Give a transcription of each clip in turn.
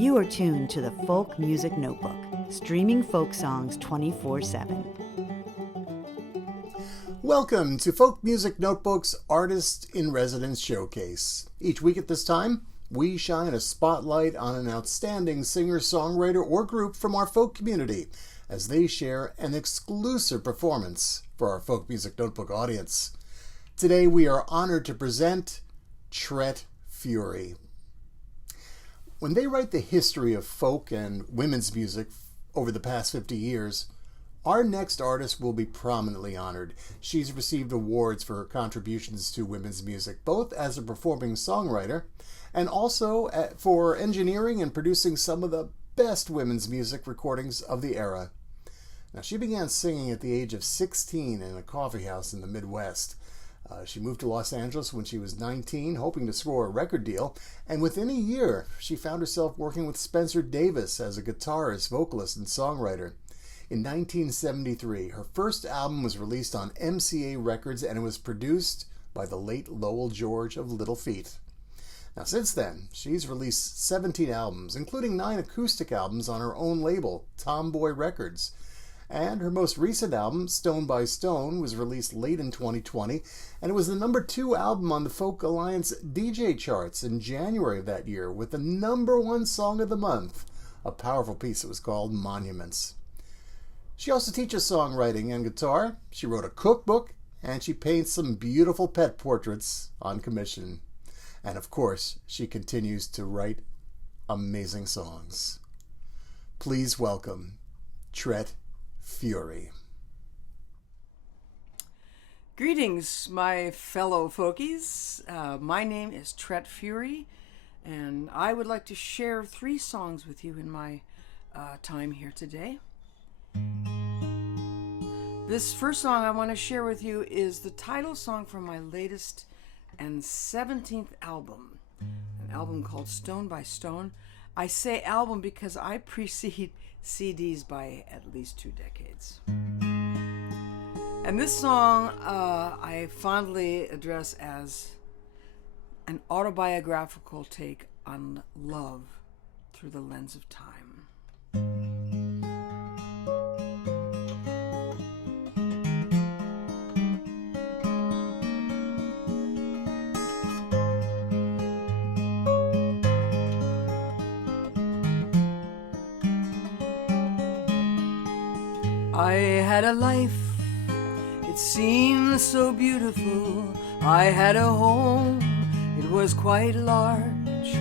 You are tuned to the Folk Music Notebook, streaming folk songs 24/7. Welcome to Folk Music Notebook's Artist in Residence Showcase. Each week at this time, we shine a spotlight on an outstanding singer, songwriter, or group from our folk community as they share an exclusive performance for our Folk Music Notebook audience. Today we are honored to present TRET FURE. When they write the history of folk and women's music over the past 50 years, our next artist will be prominently honored. She's received awards for her contributions to women's music, both as a performing songwriter and also for engineering and producing some of the best women's music recordings of the era. Now, she began singing at the age of 16 in a coffee house in the Midwest. She moved to Los Angeles when she was 19, hoping to score a record deal, and within a year, she found herself working with Spencer Davis as a guitarist, vocalist, and songwriter. In 1973, her first album was released on MCA Records, and it was produced by the late Lowell George of Little Feat. Now, since then, she's released 17 albums, including 9 acoustic albums on her own label, Tomboy Records. And her most recent album, Stone by Stone, was released late in 2020, and it was the number 2 album on the Folk Alliance DJ charts in January of that year, with the number 1 song of the month, a powerful piece that was called Monuments. She also teaches songwriting and guitar, she wrote a cookbook, and she paints some beautiful pet portraits on commission. And of course, she continues to write amazing songs. Please welcome TRET FURE. Greetings, my fellow folkies. My name is TRET FURE, and I would like to share 3 songs with you in my time here today. This first song I want to share with you is the title song from my latest and 17th album, an album called Stone by Stone. I say album because I precede CDs by at least 2 decades. And this song I fondly address as an autobiographical take on love through the lens of time. I had a life, it seemed so beautiful. I had a home, it was quite large.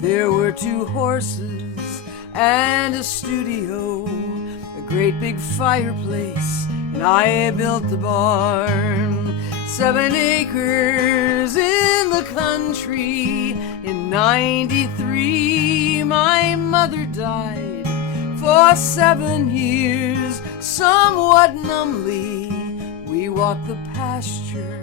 There were 2 horses and a studio, a great big fireplace, and I built the barn. 7 acres in the country. In 93, my mother died. For 7 years, somewhat numbly, we walked the pasture,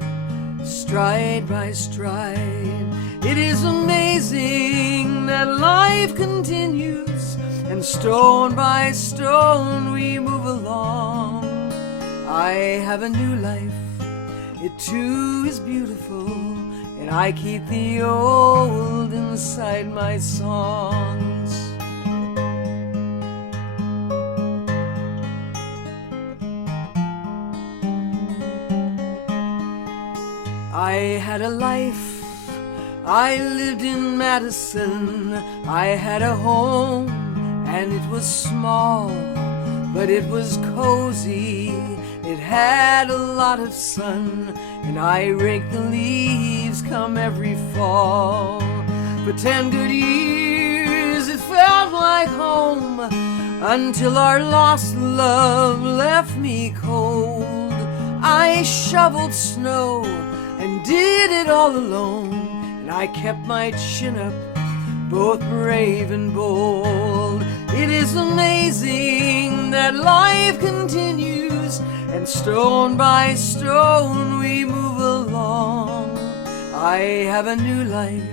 stride by stride. It is amazing that life continues, and stone by stone we move along. I have a new life, it too is beautiful, and I keep the old inside my songs. I had a life, I lived in Madison. I had a home, and it was small, but it was cozy. It had a lot of sun, and I raked the leaves come every fall. For 10 good years it felt like home, until our lost love left me cold. I shoveled snow and did it all alone, and I kept my chin up, both brave and bold. It is amazing that life continues, and stone by stone we move along. I have a new life,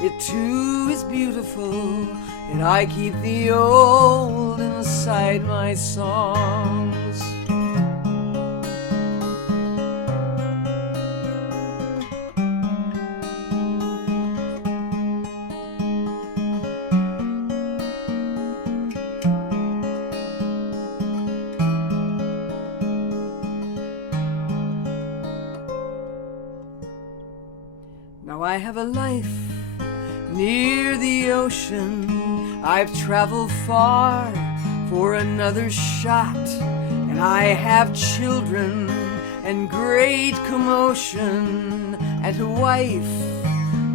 it too is beautiful, and I keep the old inside my songs. I have a life near the ocean. I've traveled far for another shot, and I have children and great commotion, and a wife.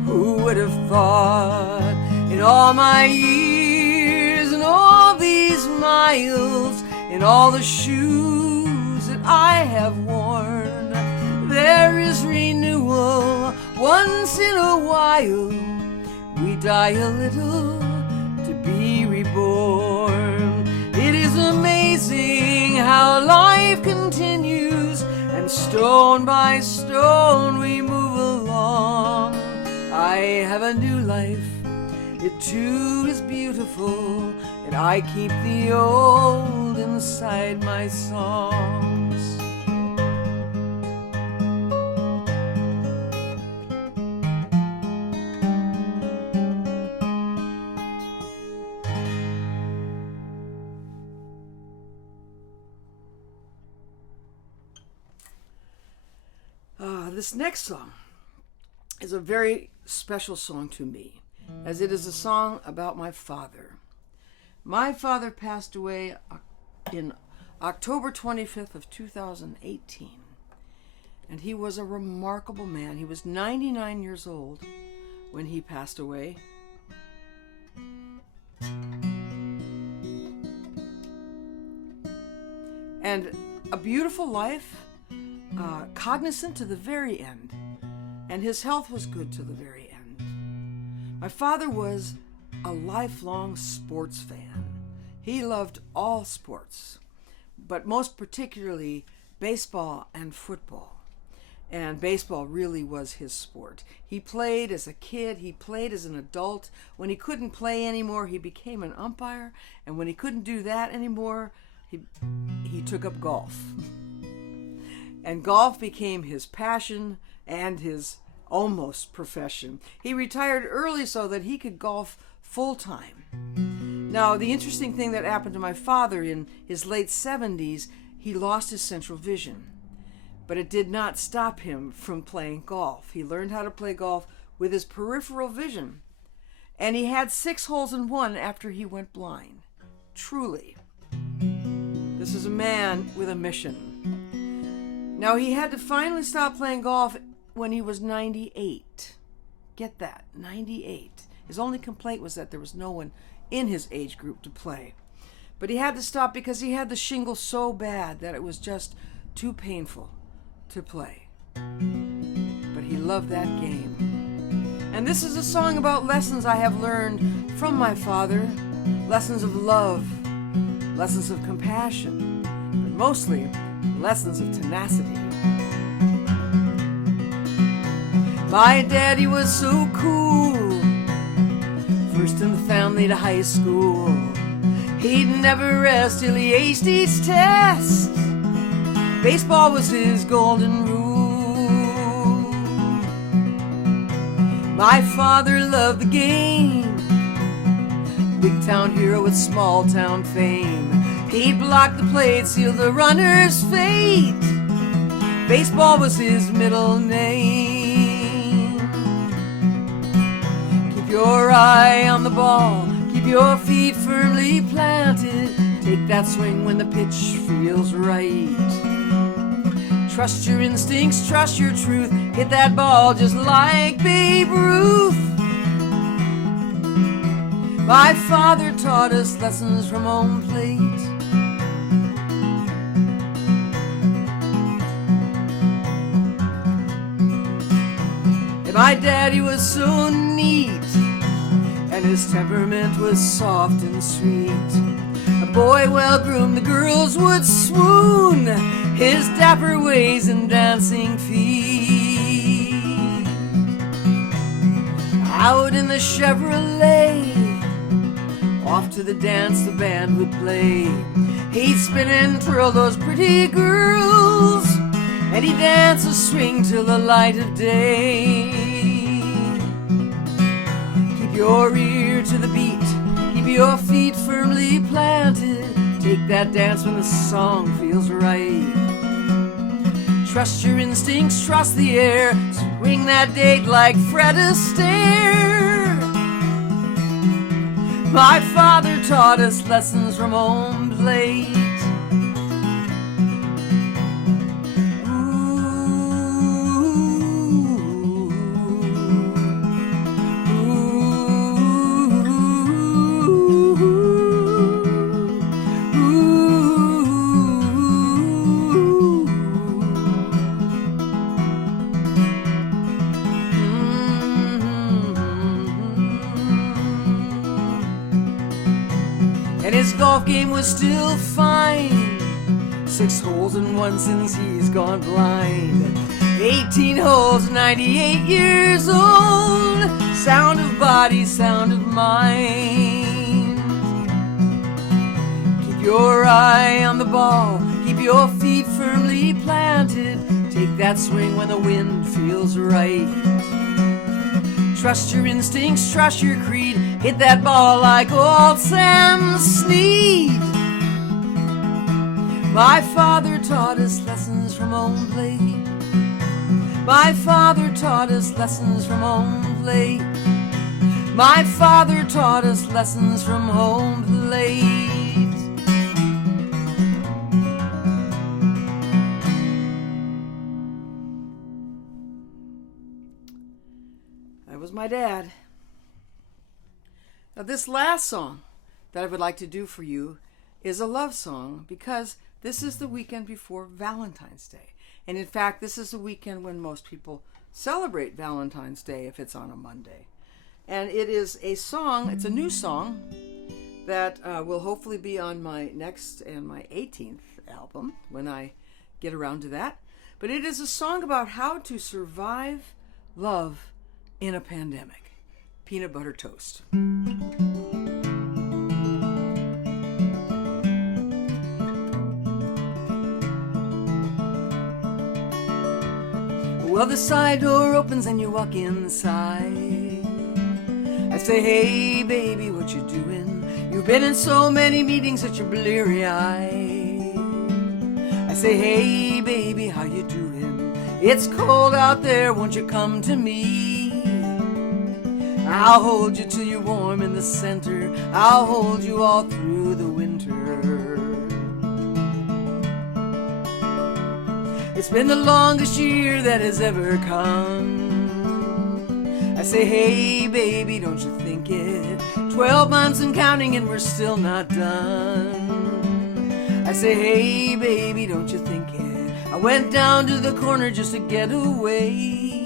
Who would have thought in all my years and all these miles, in all the shoes that I have worn, there is renewal once in a while. We die a little to be reborn. It is amazing how life continues, and stone by stone we move along. I have a new life, it too is beautiful, and I keep the old inside my songs. This next song is a very special song to me, as it is a song about my father. My father passed away in October 25th of 2018, and he was a remarkable man. He was 99 years old when he passed away. And a beautiful life, cognizant to the very end, and his health was good to the very end. My father was a lifelong sports fan. He loved all sports, but most particularly baseball and football. And baseball really was his sport. He played as a kid, he played as an adult. When he couldn't play anymore, he became an umpire, and when he couldn't do that anymore, he took up golf. And golf became his passion and his almost profession. He retired early so that he could golf full-time. Now, the interesting thing that happened to my father in his late 70s, he lost his central vision. But it did not stop him from playing golf. He learned how to play golf with his peripheral vision. And he had 6 holes in one after he went blind. Truly. This is a man with a mission. Now, he had to finally stop playing golf when he was 98. Get that, 98. His only complaint was that there was no one in his age group to play. But he had to stop because he had the shingles so bad that it was just too painful to play. But he loved that game. And this is a song about lessons I have learned from my father. Lessons of love, lessons of compassion, but mostly lessons of tenacity. My daddy was so cool, first in the family to high school. He'd never rest till he aced each test. Baseball was his golden rule. My father loved the game, big town hero with small town fame. He'd block the plate, seal the runner's fate. Baseball was his middle name. Keep your eye on the ball, keep your feet firmly planted. Take that swing when the pitch feels right. Trust your instincts, trust your truth. Hit that ball just like Babe Ruth. My father taught us lessons from home plate. And my daddy was so neat, and his temperament was soft and sweet. A boy well groomed, the girls would swoon. His dapper ways and dancing feet. Out in the Chevrolet, off to the dance the band would play. He'd spin and twirl those pretty girls, and he'd dance a swing till the light of day. Keep your ear to the beat, keep your feet firmly planted. Take that dance when the song feels right. Trust your instincts, trust the air. Swing that date like Fred Astaire. My father taught us lessons from home plate. And his golf game was still fine. 6 holes and 1 since he's gone blind. 18 holes, 98 years old. Sound of body, sound of mind. Keep your eye on the ball, keep your feet firmly planted. Take that swing when the wind feels right. Trust your instincts, trust your creed. Hit that ball like old Sam Snead. My father taught us lessons from home plate. My father taught us lessons from home plate. My father taught us lessons from home plate. That was my dad. Now, this last song that I would like to do for you is a love song because this is the weekend before Valentine's Day. And in fact, this is the weekend when most people celebrate Valentine's Day if it's on a Monday. And it is a song, it's a new song that will hopefully be on my next and my 18th album when I get around to that. But it is a song about how to survive love in a pandemic. Peanut butter toast. Well, the side door opens and you walk inside. I say, hey baby, what you doing? You've been in so many meetings that you're bleary-eyed. I say, hey baby, how you doing? It's cold out there, won't you come to me? I'll hold you till you're warm in the center. I'll hold you all through the winter. It's been the longest year that has ever come. I say, hey baby, don't you think it? 12 months and counting and we're still not done. I say, hey baby, don't you think it? I went down to the corner just to get away.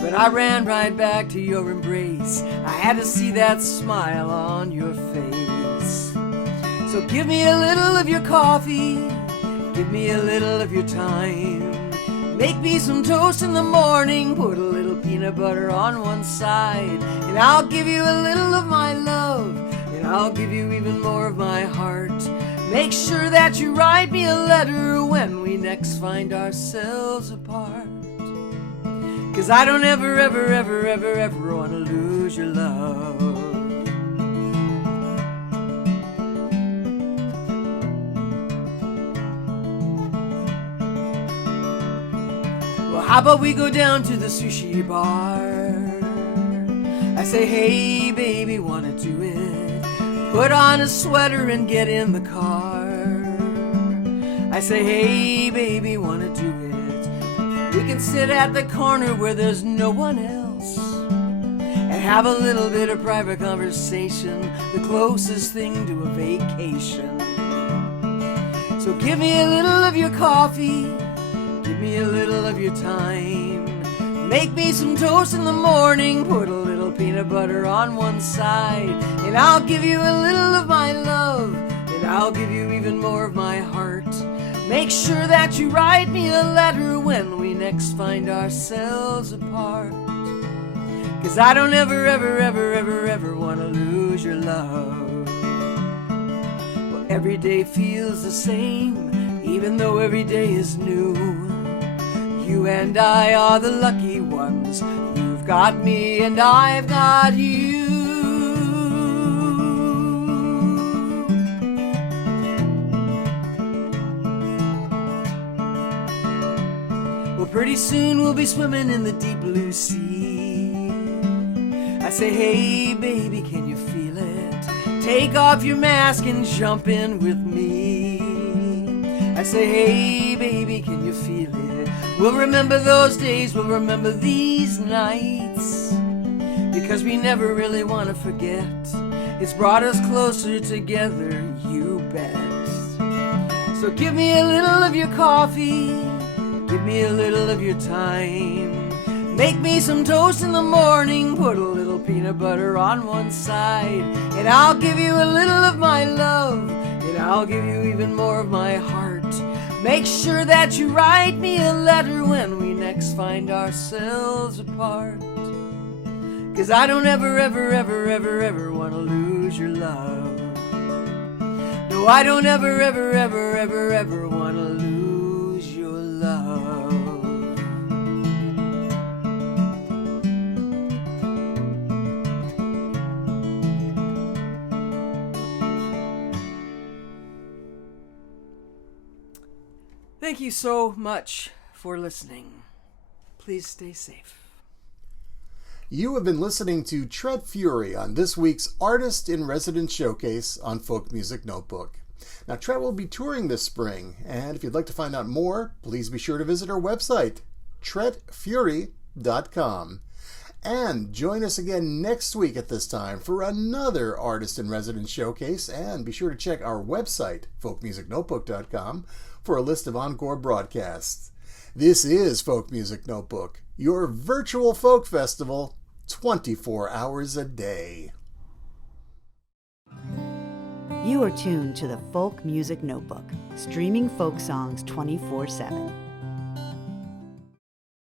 But I ran right back to your embrace. I had to see that smile on your face. So give me a little of your coffee. Give me a little of your time. Make me some toast in the morning. Put a little peanut butter on one side. And I'll give you a little of my love. And I'll give you even more of my heart. Make sure that you write me a letter when we next find ourselves apart. 'Cause I don't ever want to lose your love. Well, how about we go down to the sushi bar? I say, hey baby, wanna do it? Put on a sweater and get in the car. I say, hey baby, wanna do it? We can sit at the corner where there's no one else and have a little bit of private conversation, the closest thing to a vacation. So give me a little of your coffee, give me a little of your time. Make me some toast in the morning, put a little peanut butter on one side, and I'll give you a little of my love, and I'll give you even more of my heart. Make sure that you write me a letter when we next find ourselves apart. 'Cause I don't ever want to lose your love. Well, every day feels the same, even though every day is new. You and I are the lucky ones. You've got me and I've got you. Pretty soon we'll be swimming in the deep blue sea. I say, hey baby, can you feel it? Take off your mask and jump in with me. I say, hey baby, can you feel it? We'll remember those days, we'll remember these nights, because we never really want to forget. It's brought us closer together, you bet. So give me a little of your coffee, give me a little of your time. Make me some toast in the morning, put a little peanut butter on one side, and I'll give you a little of my love, and I'll give you even more of my heart. Make sure that you write me a letter when we next find ourselves apart, 'cause I don't ever want to lose your love. No, I don't ever want to lose your love. Thank you so much for listening. Please stay safe. You have been listening to TRET FURE on this week's Artist in Residence Showcase on Folk Music Notebook. Now, TRET will be touring this spring, and if you'd like to find out more, please be sure to visit our website, tretfure.com. And join us again next week at this time for another Artist in Residence Showcase, and be sure to check our website, folkmusicnotebook.com, for a list of encore broadcasts. This is Folk Music Notebook, your virtual folk festival, 24 hours a day. You are tuned to the Folk Music Notebook, streaming folk songs 24/7.